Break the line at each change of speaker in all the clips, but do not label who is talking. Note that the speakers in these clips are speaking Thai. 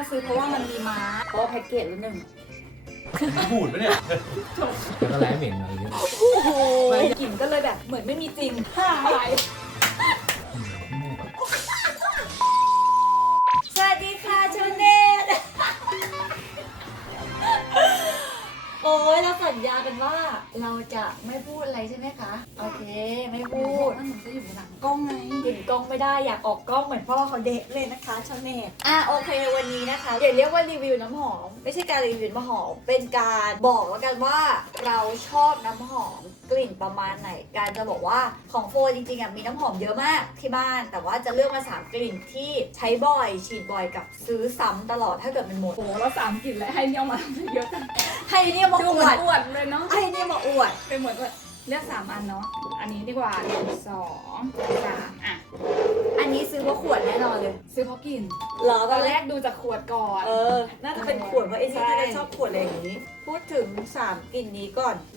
ซื้อเพราะว่ามันมีม้าเพราะว่าแพ็กเกจละหนึ่ง
บูดปะเนี่ย
แล้วก็ไล่เหม็นอะไรอย่างเงี้ย
โอ้โหกลิ่นก็เลยแบบเหมือนไม่มีจริงอะไรสวัสดีค่ะชนเนตโอ้ยเราสัญญากันว่าเราจะไม่พูดอะไรใช่ไหมคะโอเคไม่พูดหนูจะอยู่หลังกล้องไงเห็นกล้องไม่ได้อยากออกกล้องเหมือนพ่อเขาเด็กเลยนะคะชนเนตโอเควันนี้นะคะอย่าเรียกว่ารีวิวน้ำหอมไม่ใช่การรีวิวน้ำหอมเป็นการบอกแล้วกันว่าเราชอบน้ำหอมกลิ่นประมาณไหนการจะบอกว่าของโฟจริงๆมีน้ำหอมเยอะมากที่บ้านแต่ว่าจะเลือกมา3กลิ่นที่ใช้บ่อยฉีดบ่อยกับซื้อซ้ำตลอดถ้าเกิดมันหมด
โอ้เรา3กลิ่นแล้วให้เนี่ยมาเยอะจัง
ให้เนี่ยมา
ดู
อ
เหมื
ว
อน
ด
อวดเลยเนาะ
ให้เนี่ยมาอวด
เป็นเหมือนอวดเลือก3อันเนาะอันนี้ดีกว่า1 2 3อ่ะ
อันนี้ซื้อเพราะขวดแน่นอนเลย
ซื้อเพราะกลิ่น
เหรอ
ตอนแรกดูจากขวดก่อน
น่าจะเป็นขวดเพราะไอ้นี่
ใช่
น่าจะชอบขวดอะไรอย่างนี้ พูดถึง3กลิ่นนี้ก่อน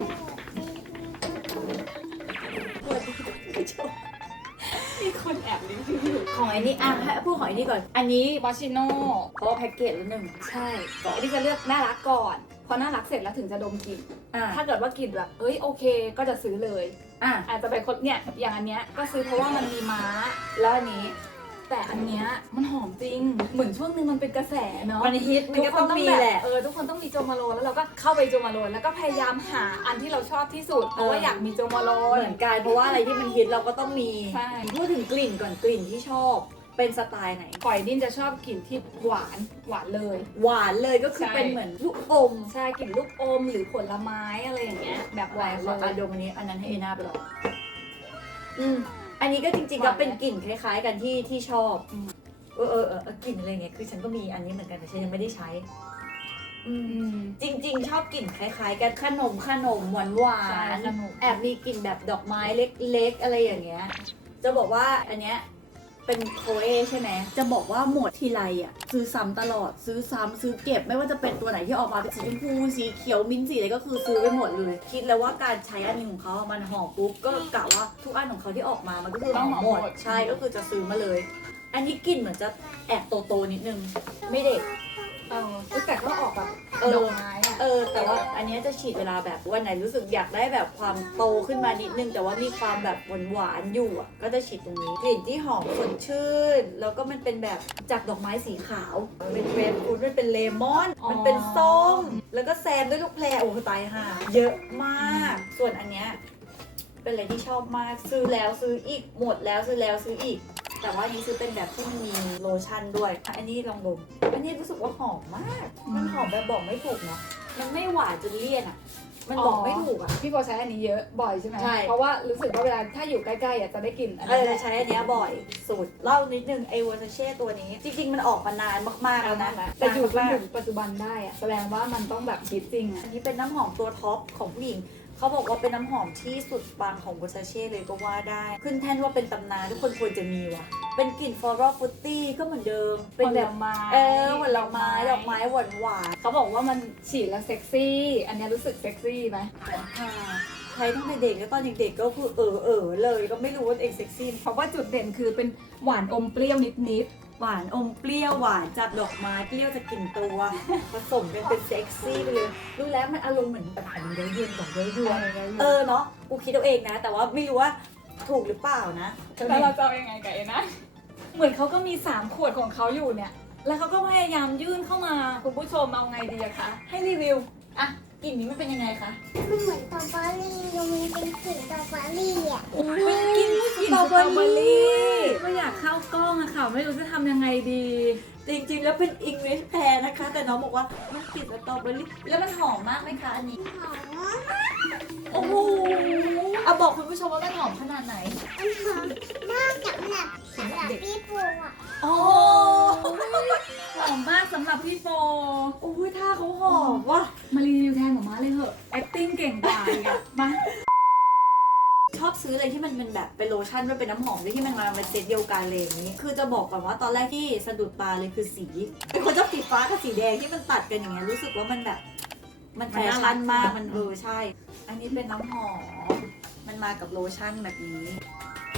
ขวดที่ไม่ชอบ
มีคนแอบรีวิวอยู่
ของไอ้นี่ให้พูดของไอ้นี่ก่อน อันนี้
วอชิโน่
เพราะว่าแพ็กเกจละหนึ่ง
ใช่อันนี้จะเลือกน่ารักก่อนพอน่ารักเสร็จแล้วถึงจะดมกลิ่น
อ่ะ
ถ้าเกิดว่ากลิ่นแบบเอ้ยโอเคก็จะซื้อเลย
อ่ะ
อาจจะเป็นคนเนี่ยอย่างอันเนี้ยก็ซื้อเพราะว่ามันมีม้า
แล้วอันนี้
แต่อันเนี้ยมันหอมจริงเหมือนช่วงนึงมันเป็นกระแสเนาะ
มันฮิตมันก็ต้องมีแหละ
ทุกคนต้องมีโจมาโลนแล้วเราก็เข้าไปโจมาโลนแล้วก็พยายามหาอันที่เราชอบที่สุดเพราะว่าอยากมีโจมาโลน
เหมือนกันเพราะว่าอะไรที่มันฮิตเราก็ต้องมี
ใช่
พูดถึงกลิ่นก่อนกลิ่นที่ชอบเป็นสไตล์ไหน
ปล่อยดินจะชอบกลิ่นที่หวานหวานเลย
หวานเลยก็คือ
ใช่
เป็นเหมือนลูกอม
ใช่กลิ่นลูกอมหรือผลไม้อะไรอย่างเงี้ยแบบหวาน
ข
เล
ออาย ดมอันนี้อันนั้นให้เอน่าไปลองอันนี้ก็จริงๆก็เป็นกลิ่นคล้ายๆกันที่ชอบกลิ่นอะไรเงี้ยคือฉันก็มีอันนี้เหมือนกันแต่ฉันยังไม่ได้ใช้ จริงๆ ชอบกลิ่นคล้ายๆกันขนมหวาน
ใช่ขนม
แอบมีกลิ่นแบบดอกไม้เล็กๆอะไรอย่างเงี้ยจะบอกว่าอันเนี้ยเป็นโคเอใช่ไหมจะบอกว่าหมดทีไรซื้อซ้ำตลอดซื้อซ้ำซื้อเก็บไม่ว่าจะเป็นตัวไหนที่ออกมาเป็นสีชมพูสีเขียวมิ้นท์สีอะไรก็คือซื้อไปหมดเลยคิดแล้วว่าการใช้อันหนึงของเขามันหอมปุ๊บก็กะว่าทุกอันของเขาที่ออกมามันก็คือหอมหมดใช่ก็คือจะซื้อมาเลย อันนี้กลิ่นเหมือนจะแอบโตๆนิดนึงไม่เด็ก
แต่ก็ออกแบบดอกไม้อะ
แต่ว่าอันเนี้ยจะฉีดเวลาแบบวันไหนรู้สึกอยากได้แบบความโตขึ้นมานิดนึงแต่ว่ามีความแบบหวานๆอยู่ก็จะฉีดตรงนี้กลิ่นที่หอมสดชื่นแล้วก็มันเป็นแบบจากดอกไม้สีขาวเป็นเกรปฟรุตมันเป็นเลมอนมันเป็นส้มแล้วก็แซมด้วยลูกแพรโอ้โหตายห่าเยอะมากส่วนอันเนี้ยเป็นอะไรที่ชอบมากซื้อแล้วซื้ออีกหมดแล้วซื้อแล้วซื้ออีกแต่ว่าอันนี้ซื้อเป็นแบบที่มันมีโลชั่นด้วยอันนี้ลองดมอันนี้รู้สึกว่าหอมมากมันหอมแบบบอกไม่ถูกเนาะมันไม่หวานจนเลี่ยนมันบอกไม่ถูก
พี่โบใช้อันนี้เยอะบ่อยใช่ไหม
ใช่
เพราะว่ารู้สึกว่าเวลาถ้าอยู่ใกล้ๆจะได้กลิ่นอันนี้แหละ
ใช้อันเนี้ยบ่อยสุดเล่านิดนึงไอวอร์เช่ตัวนี้ จริงๆมันออกมานานมากๆแล้วนะ
แต่อยู่จน
มาก
ถึงปัจจุบันได้อะแสดงว่ามันต้องแบบฮิตจริง
อันนี้เป็นน้ำหอมตัวท็อปของผู้หญิงเขาบอกว่าเป็นน้ำหอมที่สุดปังของวอร์เช่เลยก็ว่าได้ขึ้นแท่นว่าเป็นตำนานทุกคนควรจะมีว่ะเป็นกลิ่นฟลอรัลฟรุตตี้ก็เหมือนเดิมเป็นแบบ
ผลไม้
ผลไม้ดอกไม้หวาน
เขาบอกว่ามันฉีดแล้วเซ็กซี่ อันนี้รู้สึกเซ็กซี่ไหม
ๆใช้ตั้งแต่เด็กแล้วตอนเด็กๆก็คือเลยก็ไม่รู้ว่าตัวเองเซ็กซี่
เพราะว่าจุดเด่นคือเป็นหวานอมเปรี้ยวนิด
หวานอมเปรี้ยวหวานจากดอกไม้เปรี้ยวจากกลิ่นตัว ผสมกันเป็นเซ็กซี่ไปเลยรู้แล้วมันอารมณ์เหมือนแบบอันนี้เยือนของเยือนเนาะกูคิดเอาเองนะ แต่ว่าไม่รู้ว่าถูกหรือเปล่านะ
แล้วเราจะเอายังไงกับเอนะ เหมือนเขาก็มี3ขวดของเขาอยู่เนี่ย แล้วเขาก็พยายามยื่นเข้ามาคุณผู้ชมเอาไงดีอะคะ
ให้รีวิวอ่ะกลิ่นนี้มันเป็นยังไงคะ
มันเหมือนสตรอเบอรี่ยังมีเป็นกลิ่นสตรอเบอรี่อ่ะ
เป็นกลิ่นสตรอเบอรี่ก็อยากเข้ากล้องอะค่ะไม่รู้จะทำยังไงดี จริงๆแล้วเป็นอิงลิชแพรนะคะ แต่น้องบอกว่ามันกลิ่นสตรอเบอรี่แล้วมันหอมมากไหมคะอันนี้
หอมมาก
โอ้โหเอาบอกคุณผู้ชมว่ามันหอมขนาดไหน
มันหอมมากสำหรับพี่ปูอ่ะ
โอ้
หอมมากสำหรับพี่โฟ
โอ้ยท่าเขาหอมว่ะ
มารีวิวแทนหนูมาเลยเหอะ acting เก่งกว่าอีกอะมา
ชอบซื้ออะไรที่มันเป็นแบบเป็นโลชั่นด้วยเป็นน้ำหอมด้วยที่มันมาเป็นเซตเดียวกันเลยอย่างนี้ คือจะบอกก่อนว่าตอนแรกที่สะดุดตาเลยคือสีเป็นคนชอบสีฟ้ากับสีแดงที่มันตัดกันอย่างเงี้ยรู้สึกว่ามันแบบมันแฟชั่นมากมันใช่ อันนี้เป็นน้ำหอมมันมากับโลชั่นแบบนี้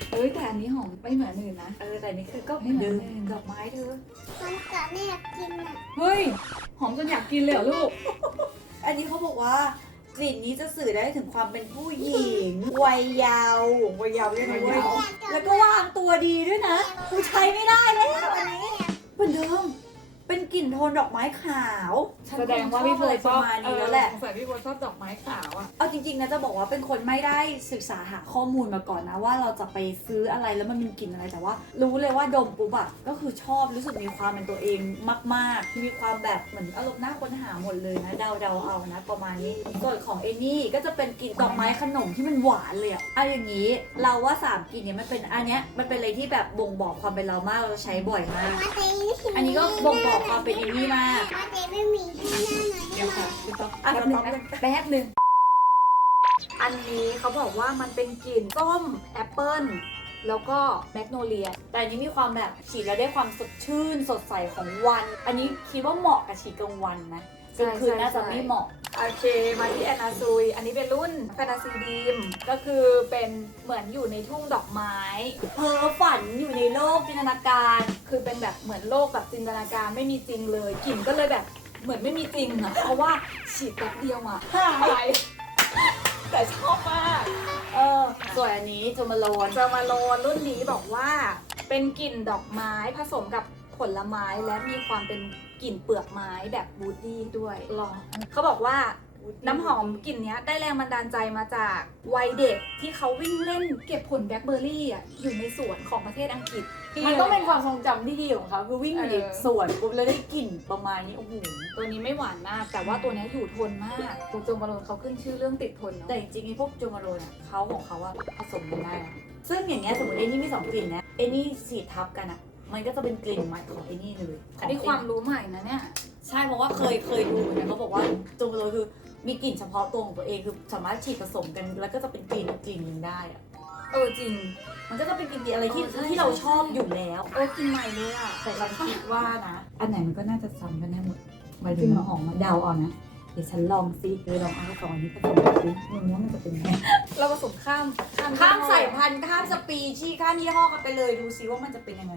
แต่อันนี้หอมไม่เหมือนอื่นนะ
แต่อันนี้คือก็
ไม่เหมือน
ดื่ม
เดิม
ดอกไม้เธอ
มันเกิดไม่อยากกินอ่ะ
เฮ้ยหอมจนอยากกินเลยเหรอลูก
อันนี้เขาบอกว่ากลิ่นนี้จะสื่อได้ถึงความเป็นผู้หญิงวัยเยาว์วัยเยาว์ด้วยนะเว้ยแล้วก็วางตัวดีด้วยนะกูใช้ไม่ได้แล้วอันนี้เหมือนเดิมเป็นกลิ่นโทนดอกไม้ขาวฉัน
แสดงว่าพี่โฟ
ชอบอะไร
ช
ป
อ
ระ
บ
มาณนี้แล้วแหละ
สงสัยพี่โฟชอบดอกไม้ขาวอ่ะ
เอาจริงๆนะจะบอกว่าเป็นคนไม่ได้ศึกษาหาข้อมูลมาก่อนนะว่าเราจะไปซื้ออะไรแล้วมันมีกลิ่นอะไรแต่ว่า รู้เลยว่าดมปุ๊บอะก็คือชอบรู้สึกมีความเป็นตัวเองมากๆมีความแบบเหมือนอารมณ์น่าค้นหาหมดเลยนะเดาเอานะประมาณนี้ส่วนของเอนี่ก็จะเป็นกลิ่นดอกไม้ขนมที่มันหวานเลยอะเอาอย่างนี้เราว่า3กลิ่นเนี้ยมันเป็นอันเนี้ยมันเป็นอะไรที่แบบบ่งบอกความเป็นเรามากเราใช้บ่อยมาก
มาเต้นี่
อันนี้ก็บ่งบอกความเป็นเอนี่มาก
มาเต้ไม่มีให้หน้าหน่อยได้ไหม
อ่ะ
แป๊บนึงนะแป๊บนึงอันนี้เขาบอกว่ามันเป็นกลิ่นส้มแอปเปิ้ลแล้วก็แมกโนเลีย
แต่อันนี้มีความแบบฉีดแล้วได้ความสดชื่นสดใสของวัน อันนี้คิดว่าเหมาะกับฉีดกลางวันนะกลางคืนน่าจะไม่เหมาะ
โอเคมาที่แอนนาซุยอันนี้เป็นรุ่นแฟนตาซีดีมก็คือเป็นเหมือนอยู่ในทุ่งดอกไม้
เพ้อฝันอยู่ในโลกจินตนาการ
คือเป็นแบบเหมือนโลกแบบจินตนาการไม่มีจริงเลยกลิ่นก็เลยแบบเหมือนไม่มีจริงอะเพราะว่าฉีดแป๊บเดียวอะหายแต่ชอบมาก
ส่วนอันนี้โจมาโลน
จะมาโลนรุ่นนี้บอกว่าเป็นกลิ่นดอกไม้ผสมกับผลไม้และมีความเป็นกลิ่นเปลือกไม้แบบบูดดี้ด้วย
หรอ
เขาบอกว่าน้ำหอมกลิ่นเนี้ยได้แรงบันดาลใจมาจากวัยเด็กที่เขาวิ่งเล่นเก็บผลแบล็คเบอร์รี่อ่ะอยู่ในสวนของประเทศอังกฤษ
มันต้องเป็นความทรงจำที่ดีของเขาคือวิ่งอยู่ในสวนปุ๊บแล้วได้กลิ่นประมาณนี้โอ้โห
ตัวนี้ไม่หวานมาก แต่ว่าตัวเนี้ยอยู่ทนมากตัวโจมาโลนเขาขึ้นชื่อเรื่องติดทนเนาะ
แต่จริงๆไอ้พวกโจมาโลนอะเขาของเขาอะผสมกันได้นะซึ่งอย่างเงี้ยสมมติเอนี่มี2กลิ่นนะเอนี่ฉีดทับกันอะมันก็จะเป็นกลิ่นใหม่ของเอนี่เลย
อันนี้ความรู้ใหม่นะเนี่ย
ใช่เพราะว่าเคยดูเหมือนกันเขาบอกว่าโจมาโลนคือมีกลิ่นเฉพาะตัวของตัวเองคือสามารถฉีดผสมกันแล้วก็จะเป็นกลิ่นหนึงได้อะ
จริง
มันก็จะเป็นกลิ่นอะไรที่
ใช่
ที่เราชอบอยู่แล้ว
กลิ่นใหม่เลยอ่ะ
แต่ฉันคิดว่านะ อันไหนมันก็น่าจะซ้ำกันแน่หมดหมายถึงน้ำหอมมาเดาเอานะ เดี๋ยวฉันลองซิลองเอาสองอันนี้ผสมกันซิมึงว่ามันจะเป็นยังไง
เราผสมข้าม
ข้ามสายพันธุ์ข้ามสปีชีส์ข้ามยี่ห้อกันไปเลยดูซิว่ามันจะเป็นยังไง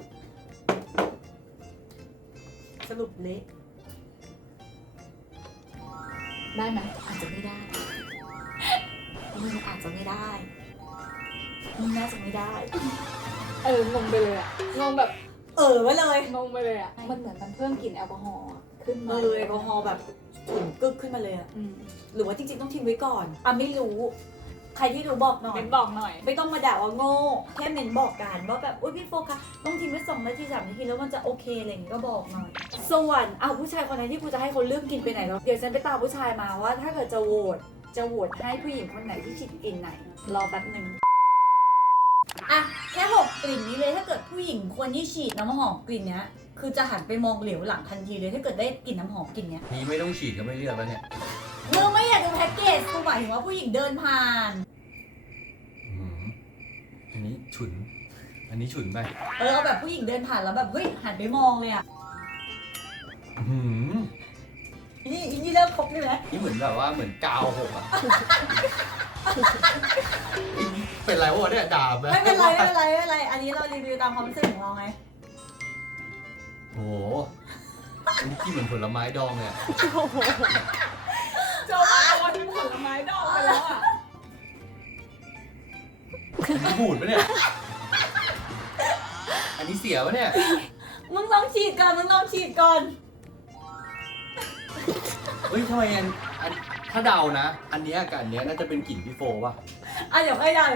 สรุปเละ
ได้ไหม
อาจจะไม่ได้มึงอาจจะไม่ได้มึงน่าจะไม่ได้
งงไปเลยอ่ะงงแบบ
ไว้เลย
งงไปเลยอ่ะมันเหมือนมันเพิ่มกลิ่นแอลกอฮอล์ขึ้นมา
แอลกอฮอล์แบบถุนกึกขึ้นมาเลยอะ
อืม
หรือว่าจริงๆต้องทิ้งไว้ก่อนไม่รู้ ใครที่รู้บอกหน่อย
เป็นบอกหน่อย
ไม่ต้องมาด่าว่าโง่แค่เน้นบอกกันว่าแบบอุ้ยพี่โฟกัสต้องทิ้งไว้2 นาที3 นาทีแล้วมันจะโอเคอะไรอย่างงี้ก็บอกหน่อยส่วนผู้ชายคนนั้นที่กูจะให้คนเลือกกินไปไหนแล้วเดี๋ยวฉันไปตามผู้ชายมาว่าถ้าเกิดจะโหวตให้ผู้หญิงคนไหนที่ฉีดกลิ่นไหนรอแป๊บนึงแค่6กลิ่นนี้เลยถ้าเกิดผู้หญิงคนที่ฉีดน้ำหอมกลิ่นเนี้ยคือจะหันไปมองเหลียวหลังทันทีเลยถ้าเกิดได้กลิ่นน้ำหอมกลิ่นเนี้ย
นี่ไม่ต้องฉีดก็ไม่เลือกแล้วเนี่ย
มึงไม่อยากดูแพ็กเกจกูหมายถึงว่าผู้หญิงเดินผ่าน
อืมอันนี้ฉุน อันนี้ฉุนไป
เอาแบบผู้หญิงเดินผ่านแล้วแบบเฮ้ยหันไปมองเลยอะ
อืม
นี่เริ่มครบเลยไหม
นี่เหมือนแบบว่าเหมือนกาวหกอ่ะ เป็นไรวะเนี่ยดาบไหม
ไม่เป็นไรอันนี้เรารีวิวตามความรู้สึกของเราไง
โอ้โหอันนี้กินเหมือนผลไม้ดองเลยอะ
โจมาโดนเป็นผลไม้ดองไปแล้วอ่ะ
อันนี้บูดปะเนี่ย อันนี้เสียปะเนี่ย
มึงลองฉีดก่อน
เฮ้ยทำไมถ้าเดานะ อันเนี้ยกับอันเนี้ยน่าจะเป็นกลิ่นพี่โฟป่ะ
เดี๋ยวค่อยเดา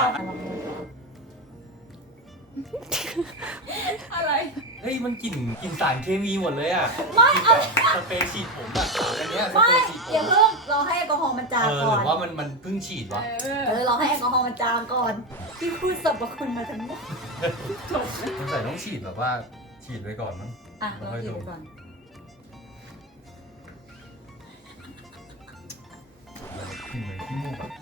อะไร
เฮ้ยมันกลิ่นสารเคมีหมดเลยอ่ะไม่สเปรย์ฉีดผมอ่ะอันเนี้ยสเปรย์ฉีดผม
อย่าเพิ่งรอให้แอลกอฮอล์มันจาง
ห
ก่
รือ อน ว่ามันเพิ่งฉีดวะ
รอให้แอลกอฮอล์มันจางก่อนที่พูดสรรพคุณมาทั้งหมด
สงสัยต้องฉีดแบบว่าฉีดไว้ก่อนมั้ง
เราฉีดไปก่อน
เหมือนขี้มูกอะ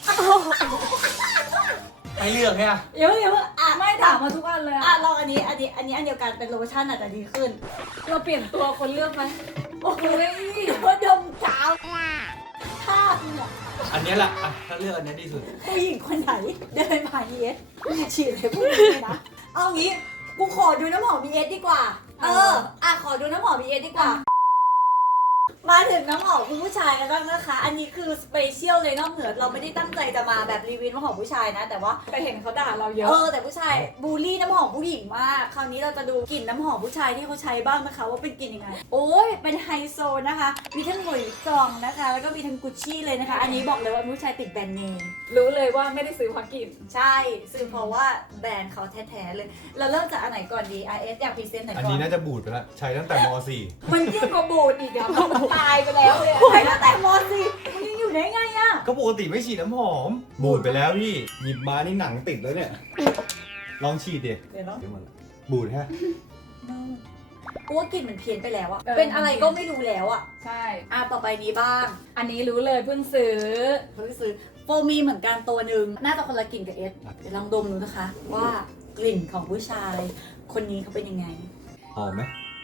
ให้เลือกไง
เดี๋ยว
ไม่ถามมาทุกอันเลยอ่ะ
ลองอันนี้อันเดียวกันเป็นโลชั่นอาจจะดีขึ้น
เราเปลี่ยนตัวคนเลือกไหม
โอ้ยว่าดมกาวถ้าเนี่ย
อันเนี้ยแหละอ่ะถ้าเลือกอันเนี้ยดีสุด
ผู้หญิงคนไหนเดินผ่านES อย่าฉีดเลยพวกนี้เลยนะ เอางี้กูขอดูน้ำหอมESดีกว่า ขอดูน้ำหอมESดีกว่า มาถึงน้ำหอมคุณผู้ชายกันบ้างนะคะ อันนี้คือสเปเชียลเลยนอกเหนือเราไม่ได้ตั้งใจจะมาแบบรีวิวน้ำหอมผู้ชายนะ แต่ว่า
แต่เห็นเขาด่าเราเยอะ
แต่ผู้ชายบูลลี่น้ำหอมผู้หญิงมาก คราวนี้เราจะดูกลิ่นน้ำหอมผู้ชายที่เขาใช้บ้างนะคะ ว่าเป็นกลิ่นยังไง โอ้ยเป็นไฮโซนะคะ มีทั้งหลุยส์กล่องนะคะ แล้วก็มีทั้งกุชชี่เลยนะคะ อันนี้บอกเลยว่าผู้ชายติดแบรนด์เนม
รู้เลยว่าไม่ได้ซื้อเพราะกลิ่น
ใช่ซึ่งเพราะว่าแบรนด์เขาแท้ๆเลย เราเริ่มจากอันไหนก่อนดี RS อยากพรีเซนต์ไหนก่
อั
อน น
นี้น่าจะบูดไปแล้วใช้ตั้งแต่ม
มันยิ่งกว่าบูดอีกอะ
มันตายไปแล้วเลยอะ
ใช้ตั้งแต่ม .4 มันยังอยู่ได้ไงอะ
.4 ก็ปกติไม่ฉีดน้ำหอม บูดไปแล้วพี่ หยิบมานี่หนังติดแล้วเนี่ย ลองฉีดดิ
เดี๋ยวเนาะ
บูดฮะ
กูว่ากลิ่นมันเพี้ยนไปแล้วอะเป็นอะไรก็ไม่รู้แล้วอะ
ใช่
ต่อไปนี้บ้าง
อันนี้รู้เลยเพิ่งซื้อ
เพิ่งซื้อโฟมีเหมือนกันตัวหนึ่งน่าจะคนละกลิ่นกับเอสเดี๋ยวลองดมดูนะคะ ว่ากลิ่นของผู้ชาย คนนี้เขาเป็นยังไง
หอมไหม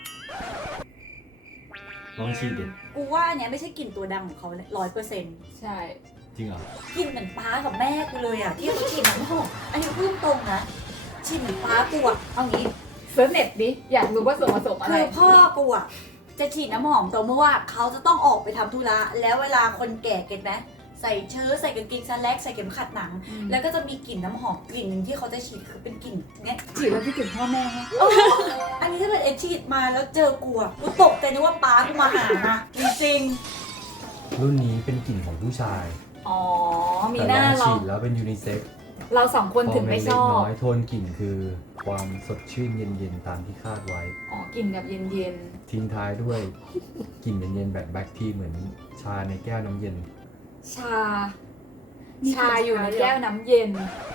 ลองฉีดดิ
กูว่าอันเนี้ยไม่ใช่กลิ่นตัวดังของเขา100%
ใช่
จริงเหรอ
กลิ่นเหมือนป้ากับแม่กูเลยอะที่เขากลิ่นน้ำหอมอันนี้พูดตรงนะชิมเหมือนป้ากูอะเอางี้
เซิร์ชเน็ตดิ อยากรู้ว่าส่วนผสมอะไร
คือพ่อกูอะจะฉีดน้ำหอมตัวเมื่อว่าเขาจะต้องออกไปทำธุระแล้วเวลาคนแก่เก็ตไหมใส่เชิ้ตใส่กางเกงสแล็กใส่เข็มขัดหนัง แล้วก็จะมีกลิ่นน้ำหอมกลิ่นหนึ่งที่เขาจะฉีดคือเป็นกลิ่นเนี้ย
จีบแล้วพี่ถึงพ่อแม่ไง
อันนี้ถ้าเป็นเอ็ดฉีดมาแล้วเจอกูอะกูตกใจนึกว่าป้ากูมาหานะจริง
รุ่นนี้เป็นกลิ่นของผู้ชาย
อ๋อ มี
แต่
หน้า
ลอง
เรา
ฉีดแล้วเป็นยูนิเซ็กซ์
เราสองคนถึงไม่ชอบ
พอเป็นเล็กน้อยโทนกลิ่นคือความสดชื่นเย็นๆตามที่คาดไว้
อ๋อกลิ่นแบบเย็น
ทิ้งท้ายด้วยกลิ่นเย็นๆแบบแบล็คทีเหมือนชาในแก้วน้ำเย็น
ๆ ชา ชาอยู่ในแก้วน้ำเย็น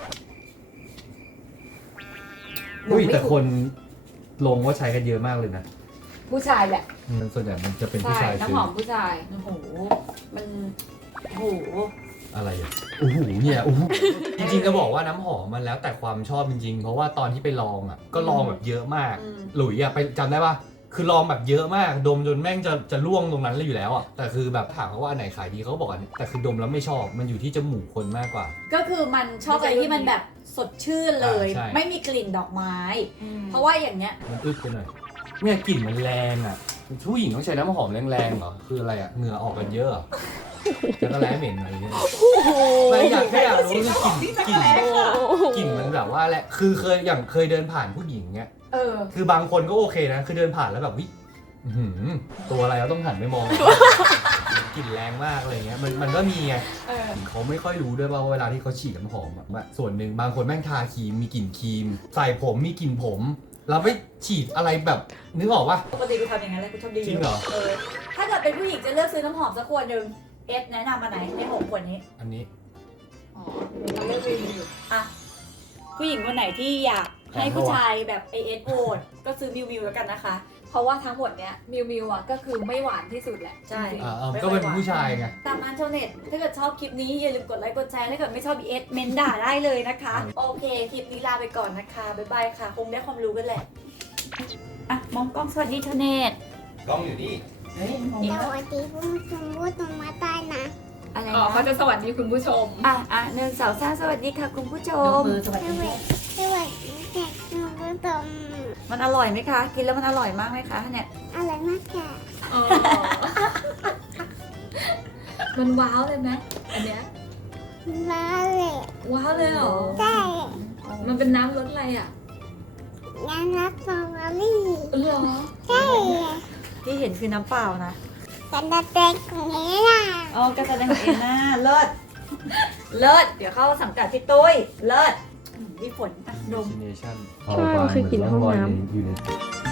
อุ้ยแต่คนลงว่าใช้กันเยอะมากเลยนะ
ผู้ชายแหละ
มันส่วนใหญ่มันจะเป็นผู้
ใช่
ชายซื้
น้ำห
อ
อมผู้ชาย
ๆโอ้โหมันโอ้โห
อะไรอ่ะโอ้โหเนี่ยโอ้โห
จริงๆจะบอกว่าน้ำหอมมันแล้วแต่ความชอบจริงๆ เพราะว่าตอนที่ไปลองอ่ะ ก็ลองแบบเยอะมาก หลุยอ่ะไปจำได้ปะคือลองแบบเยอะมาก ดมจนแม่งจะล่วงตรงนั้นเลยอยู่แล้วอ่ะ แต่คือแบบถามเขาว่าอันไหนขายดีเขาก็บอกอันนี้แต่คือดมแล้วไม่ชอบ มันอยู่ที่จมูกคนมากกว่า
ก็คือมันชอบอะไรที่มันแบบสดชื่นเลย
ใช่
ไม่มีกลิ่นดอกไม้ เพราะว่าอย่างเนี้ย
มันอึดไปหน่อย
เนี่ยกลิ่นมันแรงอ่ะ ผู้หญิงต้องใช้น้ำหอมแรงๆเหรอ คืออะไรอ่ะ เหงื่อออกกันเยอะเหรอ
แล้วก็แล้เหม็นอะไรอย่างเงี้ย
ไม่อยากแค่อยากรู้คือกลิ่นมันแบบว่าแหละ คือเคยเดินผ่านผู้หญิงเงี้ย
เออ
คือบางคนก็โอเคนะ คือเดินผ่านแล้วแบบวิอื้อหือตัวอะไรเราต้องหันไปมอง กลิ่นแรงมากอะไรเงี้ย มันก็มีไง
เออ
เขาไม่ค่อยรู้ด้วยว่าเวลาที่เขาฉีดน้ำหอมอะว่าส่วนหนึ่งบางคนแม่งทาครีมมีกลิ่นครีม ใส่ผมมีกลิ่นผม เราไม่ฉีดอะไรแบบนึกออกปะ
ปกติกูทำอย่างนั้นเลยกูชอบดี
จริงเหรอ
ถ้าเกิดเป็นผู้หญิงจะเลือกซื้อน้ำหอมสักขวดหนึ่งเอสแนะนำมาไหนใน6ขวดนี้
อันนี้
อ๋อเราเลือกรีวิว
อ่ะผู้หญิงคนไหนที่อยากให้ผู้ชายแบบเอสโหวตก็ซื้อมิวแล้วกันนะคะ
เพราะว่าทั้งหมดเนี้ยมิวมิวอ่ะก็คือไม่หวานที่สุดแหละ
ใช่
จริง
ก็เป็นผู้ชายไง
ตามนั้นชาวเน็ตถ้าเกิดชอบคลิปนี้อย่าลืมกดไลค์กดแชร์ถ้าเกิดไม่ชอบเอสเมนด่าได้เลยนะคะ โอเค คลิปนี้ลาไปก่อนนะคะ บ๊ายบายค่ะ คงได้ความรู้กันแหละ อ่ะ มองกล้องสวัสดีชาวเน็ต
กล้องอยู่นี่
เฮ้ยมอง
สวัสดีคุณผู้ชมพูดตรงมาใต้นะ
อะไร
อ๋อเขา
นะ
จะสวัสดีคุณผู้ชม
อ่ะ1 2 3สวัสดีค่ะคุณผู้ชม
สวัสดีแขกคุณผู้ชม
มันอร่อยไหมคะ กินแล้วมันอร่อยมากไหมคะเนี่ย
อร่อยมากค่ะ
อ๋อ มันว้าวเลยไหมอันเนี้ย
มาเลย
ว้าวเลยเหรอ
ใช่
มันเป็นน้ำรสอะไรอ่ะ
งานรักสตรอเบอรี่
เหรอ
ใช่
ที่เห็นคือน้ำเปล่านะ
กันตะเตงของนี้นะ
อ๋อกระแสดงของเอ็นน่าเลิศ เลิศ เดี๋ยวเข้าสังกัดพี่ตุ้ย เลิศพี่ฝนอ่ะดม
Destination เอาวางเหมือนร่องรอยในยูนิเซ็กซ์